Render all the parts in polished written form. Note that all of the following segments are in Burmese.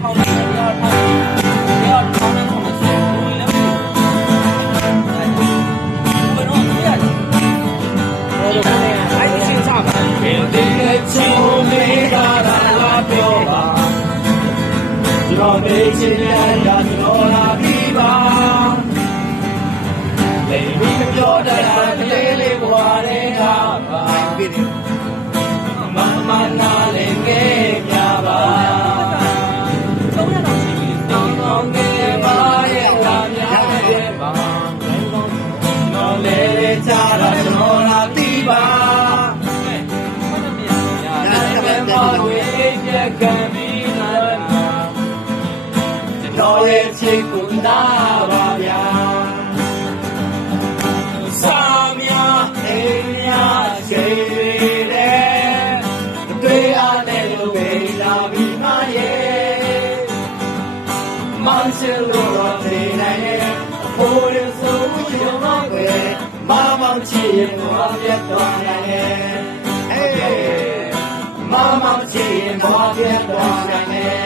ထောင်းနေတရားထောင်းတရားထောင်းနေတော့ဆက်လို့လည်းဘယ်တော့ပြရတယ်ဘောလုံးနဲ့အဲ့ဒီစင်စားပါဘယ်တည်းနဲ့ချုံနေတာလာပြောပါကျွန်တော်နေချင်တဲ့ရာကျွန်တော်လာပြီးပါလေဒီပြောတဲ့လေးလေးဘွားလေးကပါမမနာလေးငယ်ပြပါသုံးရတော့ရှိပြီတောင်းတောင်းငယ်ပါရဲ့လာများရဲ့ပါနော်လေလေချာတော့ကျွန်တော်လာပြီးပါဝေးရကံပြီးလာတော်ရဲ့ချစ်ကူတာပါဗျာစာမြအိမ်များချိန်တဲ့တွေ့ရတဲ့လူတွေလာပြီးမှရဲ့မောင်ချစ်လို့တော့နေနိုင်ရဲ့ဘိုးရဆိုရုံတော့ပဲမမောင်ချစ်ရင်တော့ပြတ်သွားနိုင်ရဲ့မမောင်ချစ်ရင်တော့ပြတ်သွားနိုင်ရဲ့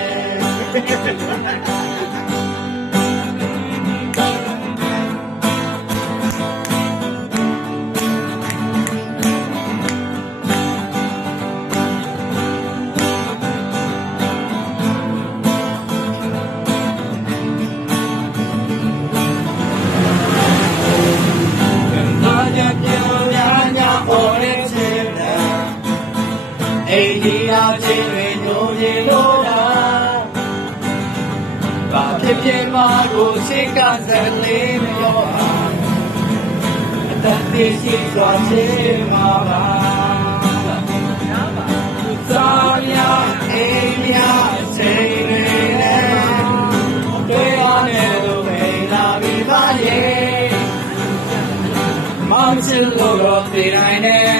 အိမ်ဒီအောင်ချင်းတွေညိုနေလို့လားဘာဖြစ်ဖြစ်မှာကိုစိတ်ကစလေးပြောပါအသက်သေးရှိစွာချင်းမှာပါသာရအိမ်များချိန်တွေနဲ့တွေ့ရတဲ့လူတွေလာပြီးပါရဲ့မောင်ချစ်လို့တော့ပြေးနိုင်တယ်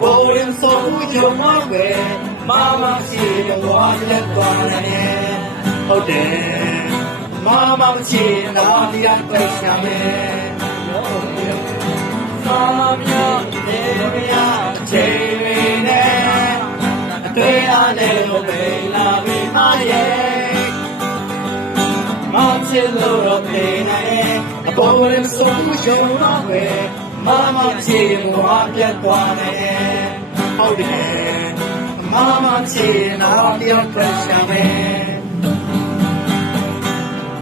ဘိုးရင်ဆိုရုံမှာပဲမမရှိတော့လက်သွားနေဟုတ်တယ်မမရှိတော့ဒီအပိတ်ရှာမယ်သာမြဒေမြချိန်ရင်းနဲ့တွေ့ရတဲ့လူတွေလာပြီးမရဲ့မောင်ချစ်လို့တော့ပြေးနိုင်တယ်ဘိုးရင်ဆိုရုံမှာပဲမမရှိတော့ပြတ်သွားနေဟုတ်တယ်မမချင်တော့ပြောပြချင်မယ်